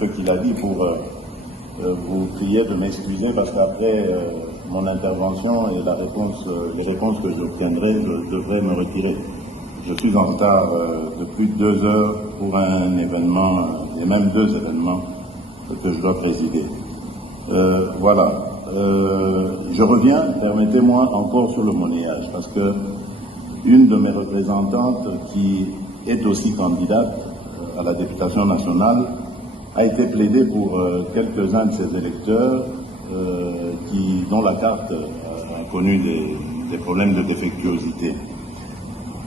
ce qu'il a dit pour vous prier de m'excuser parce qu'après mon intervention et les réponses que j'obtiendrai, je devrais me retirer. Je suis en retard de plus de 2 heures pour un événement, et même 2 événements que je dois présider. Voilà. Je reviens, permettez-moi, encore sur le monnayage, parce que une de mes représentantes, qui est aussi candidate à la députation nationale, a été plaidée pour quelques-uns de ses électeurs dont la carte a connu des problèmes de défectuosité.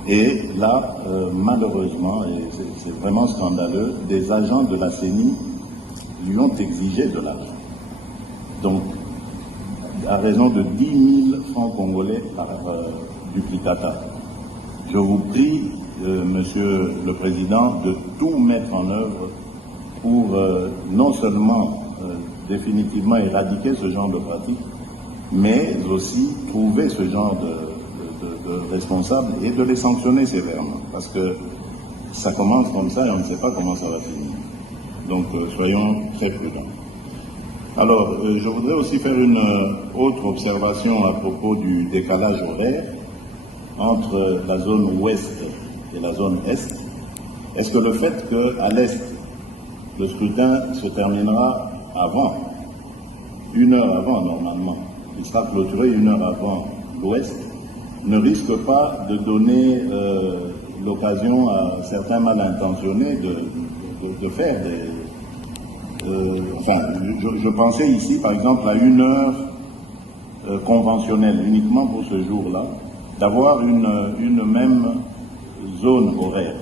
Et là, malheureusement, et c'est vraiment scandaleux, des agents de la CENI lui ont exigé de l'argent. Donc, à raison de 10 000 francs congolais par duplicata. Je vous prie, Monsieur le Président, de tout mettre en œuvre pour non seulement définitivement éradiquer ce genre de pratique, mais aussi trouver ce genre de responsables et de les sanctionner sévèrement, parce que ça commence comme ça et on ne sait pas comment ça va finir. Donc soyons très prudents. Alors, je voudrais aussi faire une autre observation à propos du décalage horaire entre la zone ouest et la zone est. Est-ce que le fait qu'à l'est, le scrutin se terminera avant, 1 heure avant normalement, il sera clôturé 1 heure avant l'ouest, ne risque pas de donner l'occasion à certains mal intentionnés de faire des... enfin, je pensais ici, par exemple, à 1 heure conventionnelle, uniquement pour ce jour-là, d'avoir une même zone horaire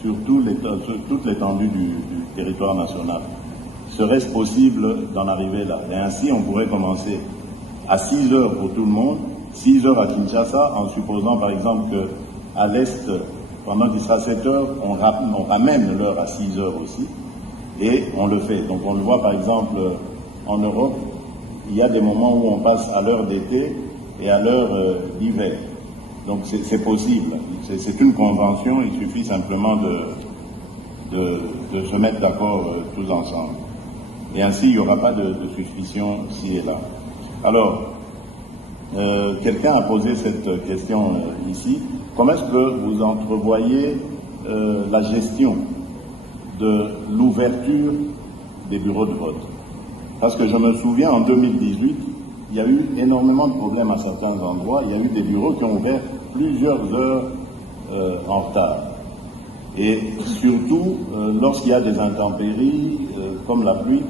sur toute l'étendue du territoire national. Serait-ce possible d'en arriver là? Et ainsi, on pourrait commencer à 6 heures pour tout le monde, 6 heures à Kinshasa, en supposant par exemple qu'à l'Est, pendant qu'il sera 7 heures, on ramène l'heure à 6 heures aussi, et on le fait. Donc on le voit par exemple en Europe, il y a des moments où on passe à l'heure d'été et à l'heure d'hiver. Donc c'est possible, c'est une convention, il suffit simplement de se mettre d'accord tous ensemble. Et ainsi, il n'y aura pas de suspicion ci et là. Alors, quelqu'un a posé cette question ici. Comment est-ce que vous entrevoyez la gestion de l'ouverture des bureaux de vote? Parce que je me souviens, en 2018, il y a eu énormément de problèmes à certains endroits. Il y a eu des bureaux qui ont ouvert plusieurs heures en retard. Et surtout, lorsqu'il y a des intempéries, comme la pluie,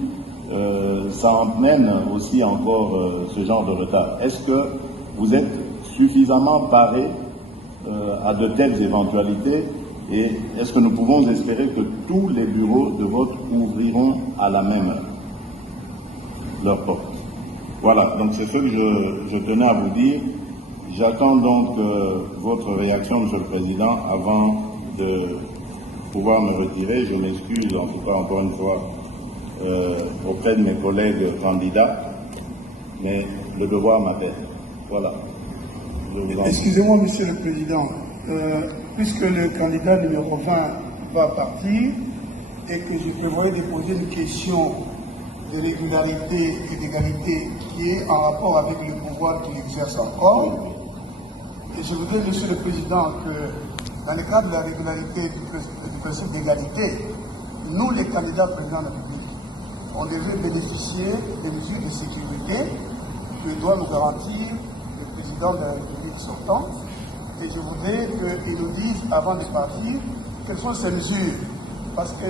ça emmène aussi encore ce genre de retard. Est-ce que vous êtes suffisamment parés à de telles éventualités et est-ce que nous pouvons espérer que tous les bureaux de vote ouvriront à la même heure leurs portes? Voilà, donc c'est ce que je tenais à vous dire. J'attends donc votre réaction, Monsieur le Président, avant de pouvoir me retirer. Je m'excuse en tout cas encore une fois auprès de mes collègues candidats, mais le devoir m'appelle. Voilà. Excusez-moi, Monsieur le Président, puisque le candidat numéro 20 va partir et que je prévoyais de poser une question de régularité et d'égalité qui est en rapport avec le pouvoir qu'il exerce encore, et je voudrais, Monsieur le Président, que dans le cadre de la régularité du principe d'égalité, nous, les candidats présidents de la République, on devait bénéficier des mesures de sécurité que doit nous garantir le président de la République sortant. Et je voudrais qu'il nous dise, avant de partir, quelles sont ces mesures. Parce que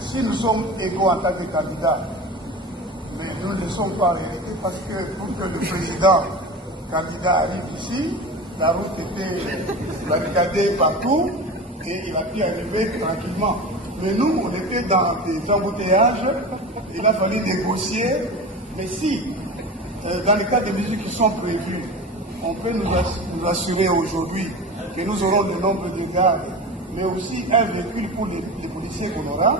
si nous sommes égaux en tant que candidats, mais nous ne le sommes pas en réalité, parce que pour que le président candidat arrive ici, la route était barricadée partout et il a pu arriver tranquillement. Mais nous, on était dans des embouteillages, il a fallu négocier. Mais si, dans le cas des mesures qui sont prévues, on peut nous assurer aujourd'hui que nous aurons le nombre de gardes, mais aussi un véhicule pour les policiers qu'on aura,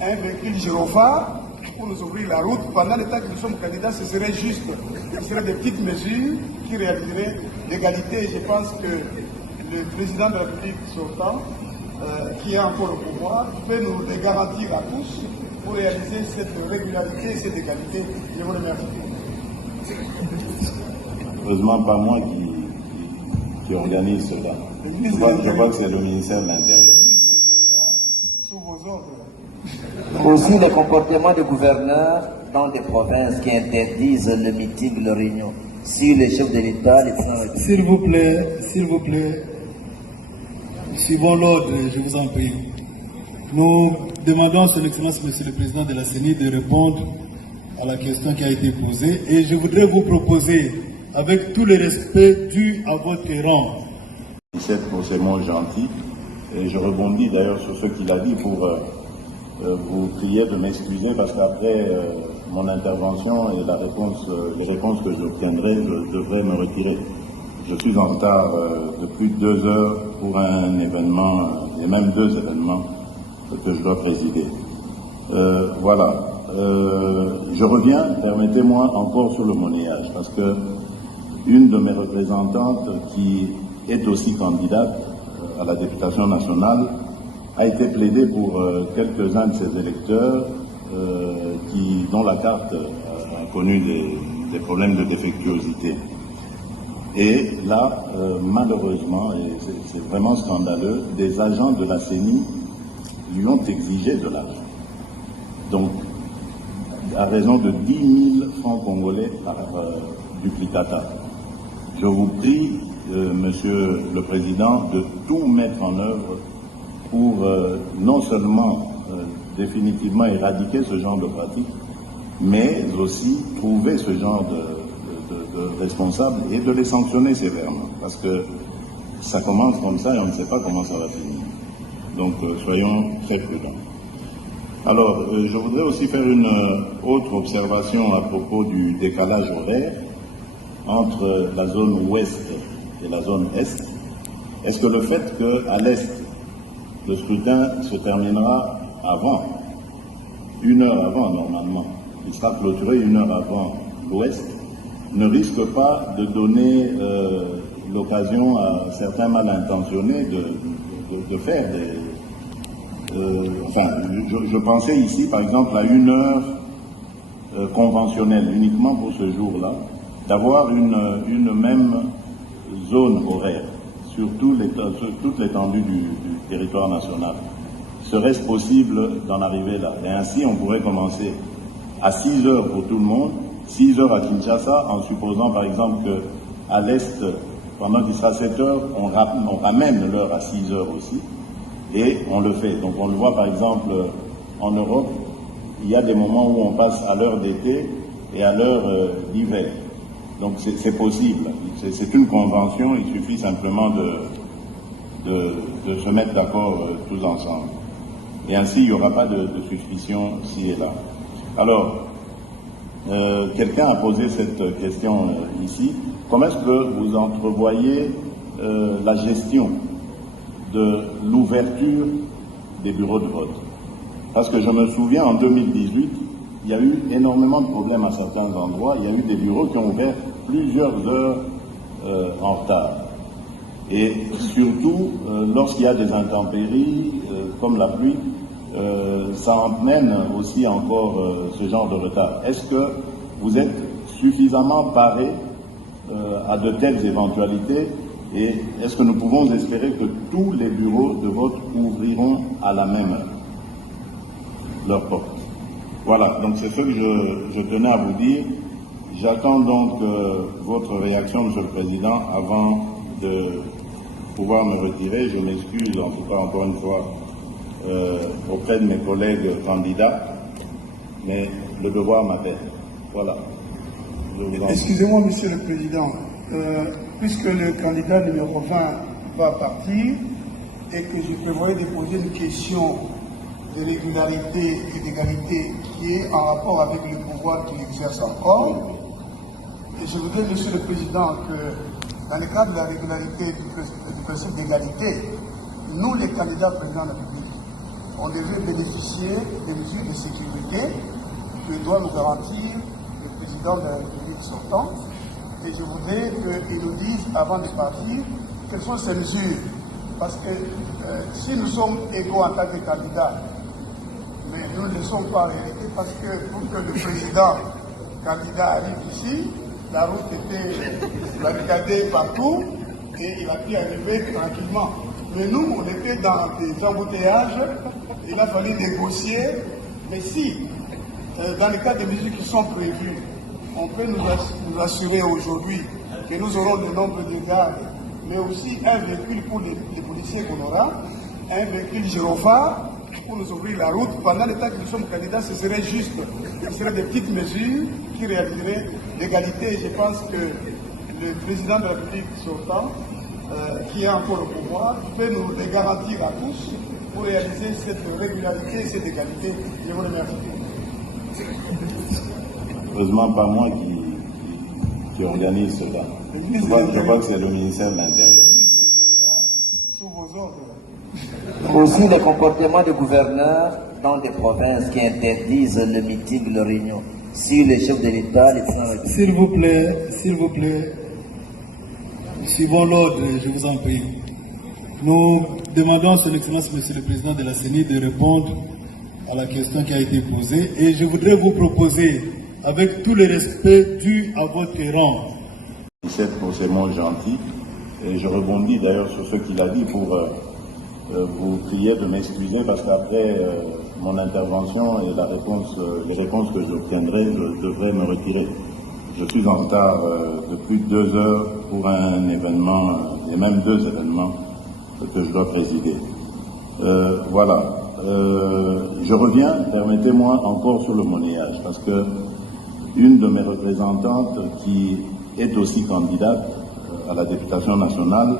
un véhicule gyrophare pour nous ouvrir la route. Pendant le temps que nous sommes candidats, ce serait juste, ce seraient des petites mesures qui réaliseraient l'égalité. Je pense que le président de la République sortant, qui est encore au pouvoir, peut nous les garantir à tous pour réaliser cette régularité et cette égalité. Je vous remercie. Heureusement, pas moi qui organise cela. Je crois que c'est le ministère de l'Intérieur. Sous vos ordres. Aussi les comportements de gouverneurs dans des provinces qui interdisent le meeting, le réunion. Si les chefs de l'État, les S'il vous plaît, suivons l'ordre, je vous en prie. Nous demandons à son Excellence, Monsieur le Président de la CENI, de répondre à la question qui a été posée. Et je voudrais vous proposer, avec tout le respect dû à votre rang. Pour ces mots gentils. Et je rebondis d'ailleurs sur ce qu'il a dit pour vous prier de m'excuser parce qu'après mon intervention et les réponses que j'obtiendrai, je devrais me retirer. Je suis en retard de plus de 2 heures pour un événement, et même 2 événements que je dois présider. Voilà. Je reviens, permettez-moi, encore sur le monnayage, parce que une de mes représentantes qui est aussi candidate à la députation nationale a été plaidée pour quelques-uns de ses électeurs dont la carte a connu des problèmes de défectuosité. Et là, malheureusement, et c'est vraiment scandaleux, des agents de la CENI lui ont exigé de l'argent. Donc, à raison de 10 000 francs congolais par duplicata. Je vous prie, Monsieur le Président, de tout mettre en œuvre pour non seulement définitivement éradiquer ce genre de pratique, mais aussi trouver ce genre de responsables et de les sanctionner sévèrement. Parce que ça commence comme ça et on ne sait pas comment ça va finir. Donc soyons très prudents. Alors, je voudrais aussi faire une autre observation à propos du décalage horaire entre la zone ouest et la zone est. Est-ce que le fait qu'à l'est, le scrutin se terminera avant, 1 heure avant normalement, il sera clôturé 1 heure avant l'ouest, ne risque pas de donner l'occasion à certains mal intentionnés de faire des... je pensais ici par exemple à 1 heure conventionnelle uniquement pour ce jour-là, d'avoir une même zone horaire sur toute l'étendue du territoire national. Serait-ce possible d'en arriver là? Et ainsi, on pourrait commencer à 6 heures pour tout le monde, 6 heures à Kinshasa, en supposant par exemple qu'à l'Est, pendant qu'il sera 7 heures, on ramène l'heure à 6 heures aussi, et on le fait. Donc on le voit par exemple en Europe, il y a des moments où on passe à l'heure d'été et à l'heure d'hiver. Donc c'est possible, c'est une convention, il suffit simplement de se mettre d'accord tous ensemble. Et ainsi, il n'y aura pas de suspicion ci et là. Alors, quelqu'un a posé cette question ici. Comment est-ce que vous entrevoyez la gestion de l'ouverture des bureaux de vote? Parce que je me souviens, en 2018, il y a eu énormément de problèmes à certains endroits. Il y a eu des bureaux qui ont ouvert plusieurs heures en retard. Et surtout, lorsqu'il y a des intempéries, comme la pluie, ça entraîne aussi encore ce genre de retard. Est-ce que vous êtes suffisamment paré à de telles éventualités et est-ce que nous pouvons espérer que tous les bureaux de vote ouvriront à la même heure leurs portes? Voilà, donc c'est ce que je tenais à vous dire. J'attends donc votre réaction, Monsieur le Président, avant de pouvoir me retirer. Je m'excuse en tout cas encore une fois auprès de mes collègues candidats, mais le devoir m'appelle. Voilà. Excusez-moi, Monsieur le Président, puisque le candidat numéro 20 va partir et que je prévoyais de poser une question de régularité et d'égalité qui est en rapport avec le pouvoir qu'il exerce encore. Et je voudrais, Monsieur le Président, que dans le cadre de la régularité du principe d'égalité, nous, les candidats présidents de la République, on devait bénéficier des mesures de sécurité que doit nous garantir le président de la République sortant. Et je voudrais qu'il nous dise, avant de partir, quelles sont ces mesures. Parce que si nous sommes égaux en tant que candidats, Mais nous ne sommes pas arrêtés parce que pour que le président candidat arrive ici, la route était barricadée partout et il a pu arriver tranquillement. Mais nous, on était dans des embouteillages, il a fallu négocier. Mais si, dans les cas de mesures qui sont prévues, on peut nous assurer aujourd'hui que nous aurons le nombre de gardes, mais aussi un véhicule pour les policiers qu'on aura, un véhicule gyrophare pour nous ouvrir la route. Pendant le temps que nous sommes candidats, ce serait juste, ce seraient des petites mesures qui réaliseraient l'égalité. Je pense que le président de la République sortant, qui est encore au pouvoir, peut nous les garantir à tous pour réaliser cette régularité et cette égalité. Je vous remercie. Heureusement, pas moi qui organise cela. Je crois que c'est le ministère de l'Intérieur. Sous vos ordres. Aussi les comportements de gouverneurs dans des provinces qui interdisent le meeting, le réunion. Si les chefs de l'État, les... S'il vous plaît, suivons l'ordre, je vous en prie. Nous demandons à son Excellence, Monsieur le Président de la CENI, de répondre à la question qui a été posée. Et je voudrais vous proposer, avec tout le respect dû à votre rang. Pour ces mots gentils, et je rebondis d'ailleurs sur ce qu'il a dit pour vous prier de m'excuser parce qu'après mon intervention et les réponses que j'obtiendrai, je devrais me retirer. Je suis en retard de plus de 2 heures pour un événement, et même 2 événements que je dois présider. Voilà. Je reviens, permettez-moi, encore sur le monnayage, parce que une de mes représentantes, qui est aussi candidate à la députation nationale,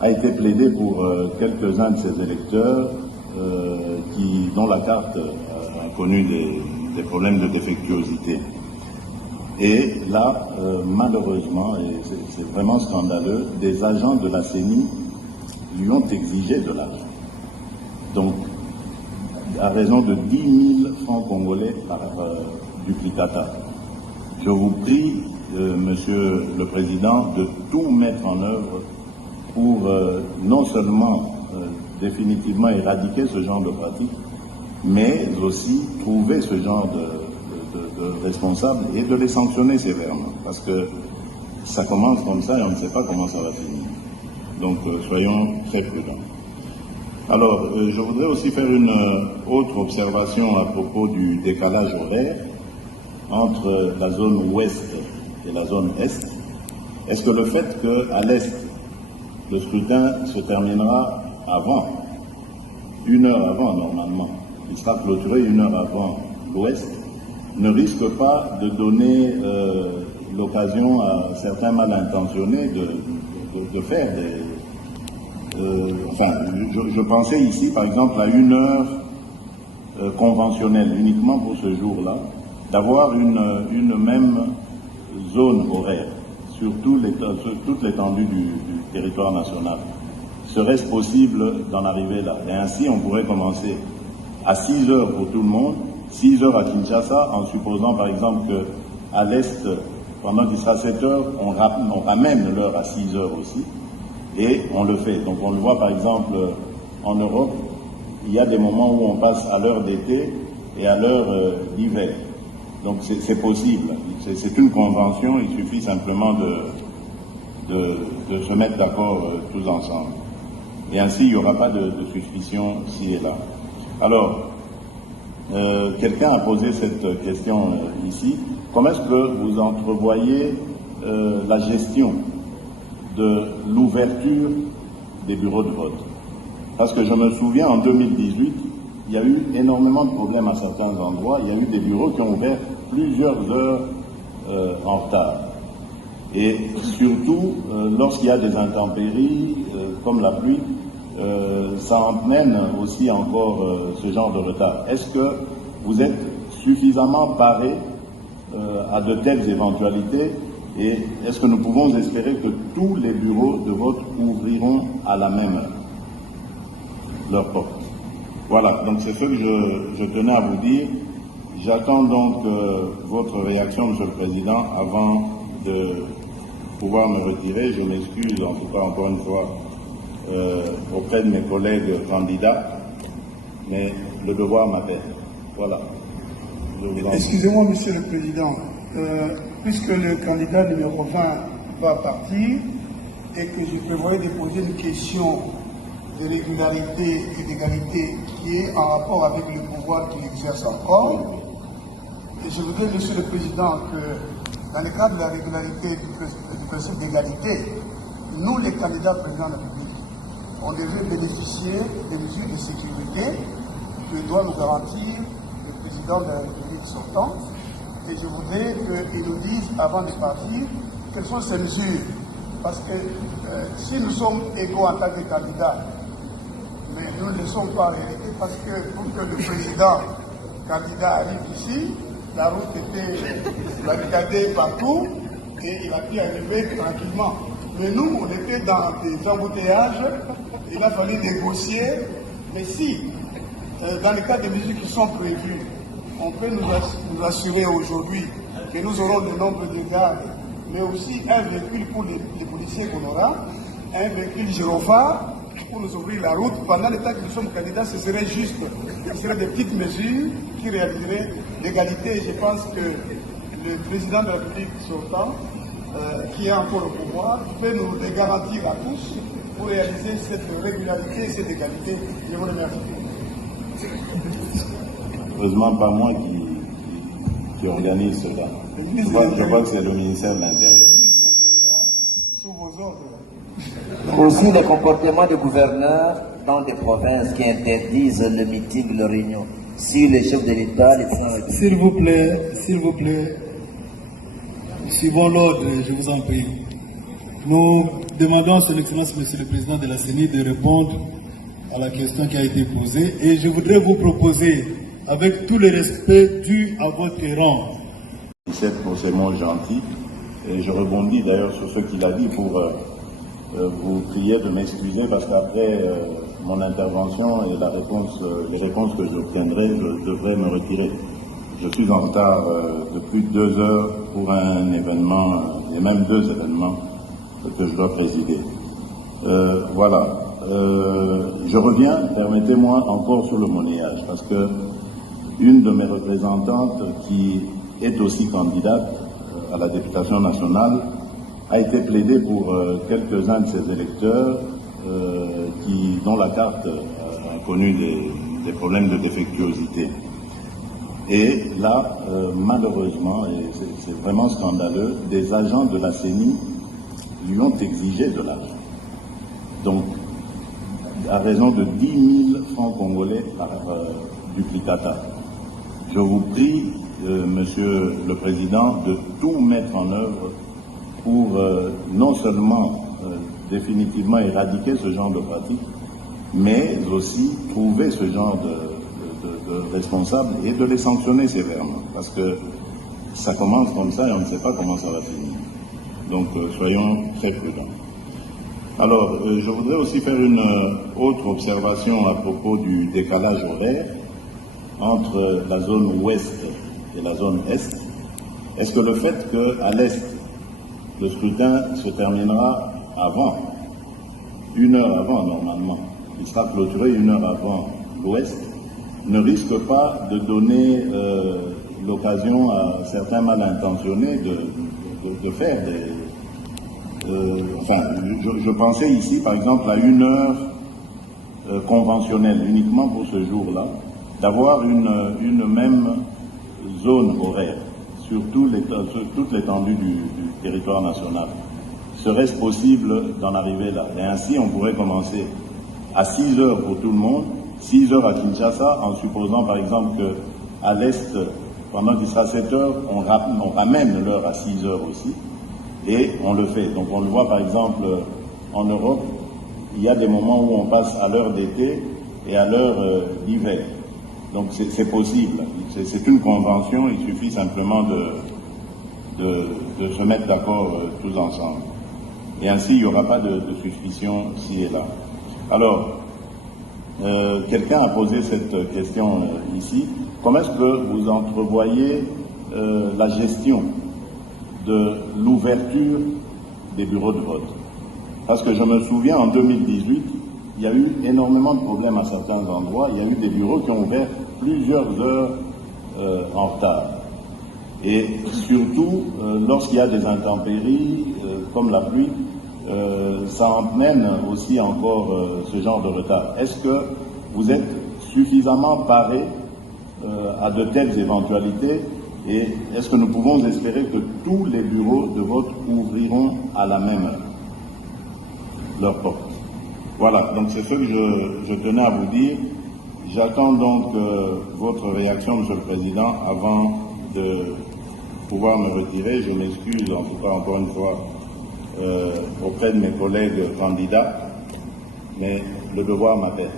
a été plaidée pour quelques-uns de ses électeurs dont la carte a connu des problèmes de défectuosité. Et là, malheureusement, et c'est vraiment scandaleux, des agents de la CENI lui ont exigé de l'argent. Donc, à raison de 10 000 francs congolais par duplicata. Je vous prie, Monsieur le Président, de tout mettre en œuvre pour non seulement définitivement éradiquer ce genre de pratique, mais aussi trouver ce genre de responsables et de les sanctionner sévèrement. Parce que ça commence comme ça et on ne sait pas comment ça va finir. Donc soyons très prudents. Alors, je voudrais aussi faire une autre observation à propos du décalage horaire entre la zone ouest et la zone est. Est-ce que le fait qu'à l'est, le scrutin se terminera avant, 1 heure avant normalement, il sera clôturé 1 heure avant l'ouest, ne risque pas de donner l'occasion à certains mal intentionnés de faire des... je pensais ici par exemple à 1 heure conventionnelle uniquement pour ce jour-là, d'avoir une même zone horaire sur toute l'étendue du territoire national. Serait-ce possible d'en arriver là? Et ainsi, on pourrait commencer à 6 heures pour tout le monde, 6 heures à Kinshasa, en supposant par exemple qu'à l'Est, pendant qu'il sera 7 heures, on ramène l'heure à 6 heures aussi, et on le fait. Donc on le voit par exemple en Europe, il y a des moments où on passe à l'heure d'été et à l'heure d'hiver. Donc c'est possible, c'est une convention, il suffit simplement de se mettre d'accord tous ensemble. Et ainsi, il n'y aura pas de suspicion ci et là. Alors, quelqu'un a posé cette question ici. Comment est-ce que vous entrevoyez la gestion de l'ouverture des bureaux de vote? Parce que je me souviens, en 2018, il y a eu énormément de problèmes à certains endroits. Il y a eu des bureaux qui ont ouvert plusieurs heures en retard. Et surtout, lorsqu'il y a des intempéries, comme la pluie, ça entraîne aussi encore ce genre de retard. Est-ce que vous êtes suffisamment paré à de telles éventualités et est-ce que nous pouvons espérer que tous les bureaux de vote ouvriront à la même heure leurs portes? Voilà, donc c'est ce que je tenais à vous dire. J'attends donc votre réaction, Monsieur le Président, avant de pouvoir me retirer. Je m'excuse en tout cas encore une fois auprès de mes collègues candidats, mais le devoir m'appelle. Voilà. Excusez-moi, Monsieur le Président, puisque le candidat numéro 20 va partir et que je prévoyais de poser une question de régularité et d'égalité qui est en rapport avec le pouvoir qu'il exerce encore. Et je voudrais, Monsieur le Président, que dans le cadre de la régularité du principe d'égalité, nous, les candidats présidents de la République, on devait bénéficier des mesures de sécurité que doit nous garantir le président de la République sortant. Et je voudrais qu'il nous dise, avant de partir, quelles sont ces mesures. Parce que si nous sommes égaux en tant que candidats, mais nous ne le sommes pas en réalité, parce que pour que le président candidat arrive ici, la route était barricadée partout et il a pu arriver tranquillement. Mais nous, on était dans des embouteillages, il a fallu négocier. Mais si, dans le cas des mesures qui sont prévues, on peut nous assurer aujourd'hui que nous aurons le nombre de gardes, mais aussi un véhicule pour les policiers qu'on aura, un véhicule gyrophare pour nous ouvrir la route. Pendant le temps que nous sommes candidats, ce serait juste, ce seraient des petites mesures qui réaliseraient l'égalité. Je pense que le président de la République sortant, qui est encore au pouvoir, peut nous les garantir à tous pour réaliser cette régularité et cette égalité. Je vous remercie. Heureusement, pas moi qui organise cela. Je vois que c'est le ministère de l'Intérieur. Sous vos ordres. Aussi les comportements des gouverneurs dans des provinces qui interdisent le meeting, la réunion. Si les chefs de l'État, s'il vous plaît, suivons l'ordre, je vous en prie. Nous demandons à son Excellence, Monsieur le Président de la CENI, de répondre à la question qui a été posée. Et je voudrais vous proposer, avec tout le respect dû à votre rang. C'est pour ces mots gentils. Et je rebondis d'ailleurs sur ce qu'il a dit pour vous prier de m'excuser parce qu'après mon intervention et les réponses que j'obtiendrai, je devrais me retirer. Je suis en retard de plus de 2 heures pour un événement, et même 2 événements que je dois présider. Voilà. Je reviens, permettez-moi, encore sur le monnayage, parce que une de mes représentantes, qui est aussi candidate à la députation nationale, a été plaidée pour quelques-uns de ses électeurs dont la carte a connu des problèmes de défectuosité. Et là, malheureusement, et c'est vraiment scandaleux, des agents de la CENI lui ont exigé de l'argent. Donc, à raison de 10 000 francs congolais par duplicata. Je vous prie, Monsieur le Président, de tout mettre en œuvre pour non seulement définitivement éradiquer ce genre de pratique, mais aussi trouver ce genre de responsables et de les sanctionner sévèrement. Parce que ça commence comme ça et on ne sait pas comment ça va finir. Donc soyons très prudents. Alors, je voudrais aussi faire une autre observation à propos du décalage horaire entre la zone ouest et la zone est. Est-ce que le fait qu'à l'est, le scrutin se terminera avant, 1 heure avant normalement, il sera clôturé 1 heure avant l'ouest, ne risque pas de donner l'occasion à certains mal intentionnés de faire des... je pensais ici, par exemple, à 1 heure conventionnelle, uniquement pour ce jour-là, d'avoir une même zone horaire sur toute l'étendue du territoire national. Serait-ce possible d'en arriver là? Et ainsi, on pourrait commencer à 6 heures pour tout le monde, 6 heures à Kinshasa, en supposant par exemple qu'à l'Est, pendant qu'il sera 7 heures, on ramène l'heure à 6 heures aussi, et on le fait. Donc on le voit par exemple en Europe, il y a des moments où on passe à l'heure d'été et à l'heure d'hiver. Donc c'est possible, c'est une convention, il suffit simplement de se mettre d'accord tous ensemble. Et ainsi, il n'y aura pas de suspicion ci et là. Alors, quelqu'un a posé cette question ici. Comment est-ce que vous entrevoyez la gestion de l'ouverture des bureaux de vote? Parce que je me souviens, en 2018, il y a eu énormément de problèmes à certains endroits. Il y a eu des bureaux qui ont ouvert plusieurs heures en retard. Et surtout, lorsqu'il y a des intempéries, comme la pluie, ça entraîne aussi encore ce genre de retard. Est-ce que vous êtes suffisamment paré à de telles éventualités et est-ce que nous pouvons espérer que tous les bureaux de vote ouvriront à la même heure leurs portes? Voilà, donc c'est ce que je tenais à vous dire. J'attends donc votre réaction, Monsieur le Président, avant de pouvoir me retirer. Je m'excuse en tout cas encore une fois auprès de mes collègues candidats, mais le devoir m'appelle.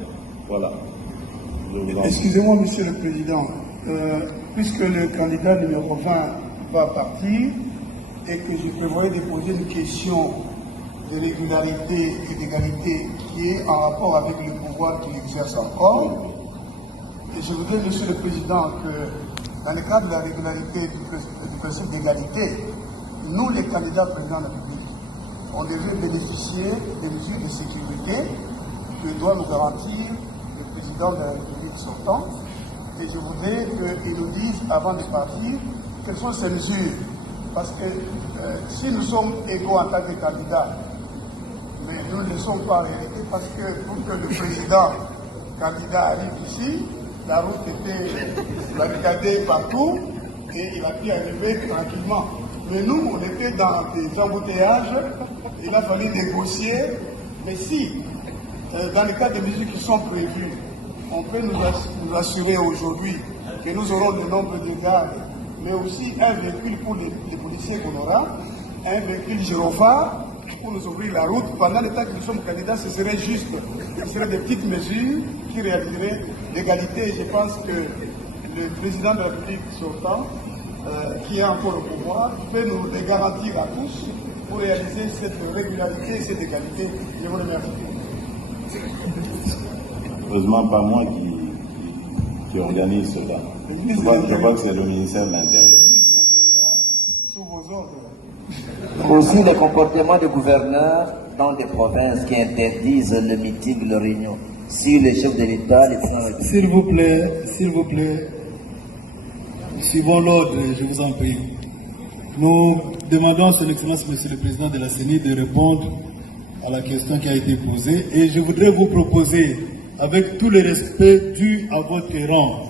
Voilà. Excusez-moi, Monsieur le Président, puisque le candidat numéro 20 va partir et que je prévoyais de poser une question de régularité et d'égalité qui est en rapport avec le pouvoir qu'il exerce encore, et je voudrais, Monsieur le Président, que dans le cadre de la régularité du principe d'égalité, nous, les candidats présidents de la République, on devait bénéficier des mesures de sécurité que doit nous garantir le président de la République sortant. Et je voudrais qu'il nous dise, avant de partir, quelles sont ces mesures. Parce que si nous sommes égaux en tant que candidats, mais nous ne le sommes pas en réalité, parce que pour que le président candidat arrive ici, la route était barricadée partout et il a pu arriver tranquillement. Mais nous, on était dans des embouteillages, il a fallu négocier. Mais si, dans le cas des mesures qui sont prévues, on peut nous assurer aujourd'hui que nous aurons le nombre de gardes, mais aussi un véhicule pour les policiers qu'on aura, un véhicule gyrophare pour nous ouvrir la route. Pendant le temps que nous sommes candidats, ce serait juste, ce seraient des petites mesures qui réaliseraient l'égalité. Je pense que le président de la République sortant, qui est encore au pouvoir, peut nous les garantir à tous pour réaliser cette régularité et cette égalité. Je vous remercie. Heureusement, pas moi qui organise cela. Je vois que c'est le ministère de l'Intérieur. Sous vos ordres. Aussi les comportements des gouverneurs dans des provinces qui interdisent le meeting, le réunion. Si les chefs de l'État, les... S'il vous plaît, suivons l'ordre, je vous en prie. Nous demandons à son Excellence, Monsieur le Président de la CENI, de répondre à la question qui a été posée. Et je voudrais vous proposer, avec tout le respect dû à votre rang,